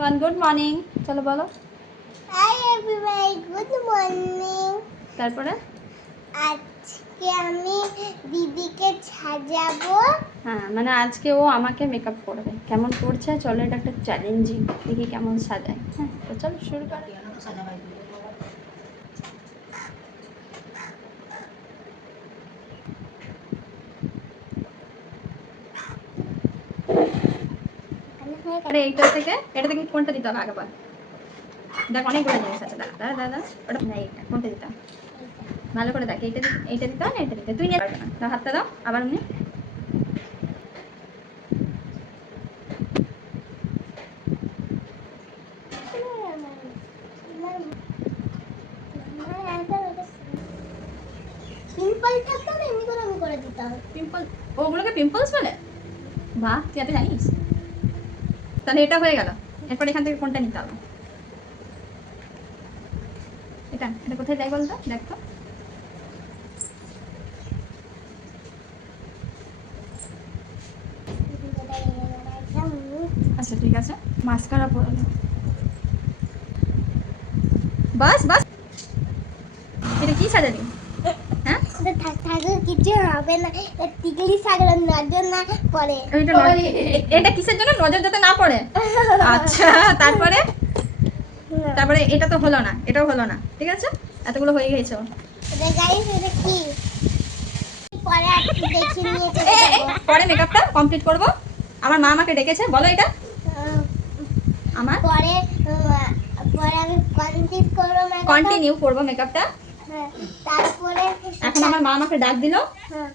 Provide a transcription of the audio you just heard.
Everyone good morning. চলো বলো। Hi everyone good morning. তারপরে আজকে আমি দিদিকে সাজাবো। হ্যাঁ মানে আজকে ও আমাকে মেকআপ করবে। কেমন করছে চলো, এটা একটা চ্যালেঞ্জিং, দেখি কেমন সাজায়। হ্যাঁ তো চলো শুরু করি। আরে এটা থেকে কোনটা দিতে হবে আগে বল। দেখ অনেকগুলো জিনিস আছে। দাদা দাদা দাদা ওটা না, এইটা কোনটা দিতে হবে ভালো করে দেখ। এইটা দিতে হয় না, এটা দিতে তুই নিয়ে পারবে না। দাও হাতটা দাও আবার উনি। পিম্পল থাকতো না, এমনি করে আমি করে দিতাম। পিম্পল, ওগুলোকে পিম্পলস বলে? বাহ, তুই এত জানিস। তাহলে এটা হয়ে গেল। এরপর এখান থেকে কোনটা নিতে হবে? এটা এটা কোথায় যাই বলতো, দেখ তো। আচ্ছা ঠিক আছে, মাস্কারা পরে নাও। বাস বাস, এটা কি সাজালি? হ্যাঁ থাকলে কিছু হবে না, টিকলি সাগর নজর না পড়ে। এটা কিসের জন্য? নজর যাতে না পড়ে। আচ্ছা তারপরে তারপরে এটা তো হলো না, এটাও হলো না। ঠিক আছে, এতগুলো হয়ে গেছে। এটা গাইস, এটা কি পরে একটু দেখি নিয়ে চলে যাবো। পরে মেকআপটা কমপ্লিট করব। আমার মা আমাকে ডেকেছে, বলো এটা আমার পরে পরে আমি কন্টিনিউ করব কন্টিনিউ করব মেকআপটা। হ্যাঁ, তারপরে এখন আমার মা আমাকে ডাক দিল। হ্যাঁ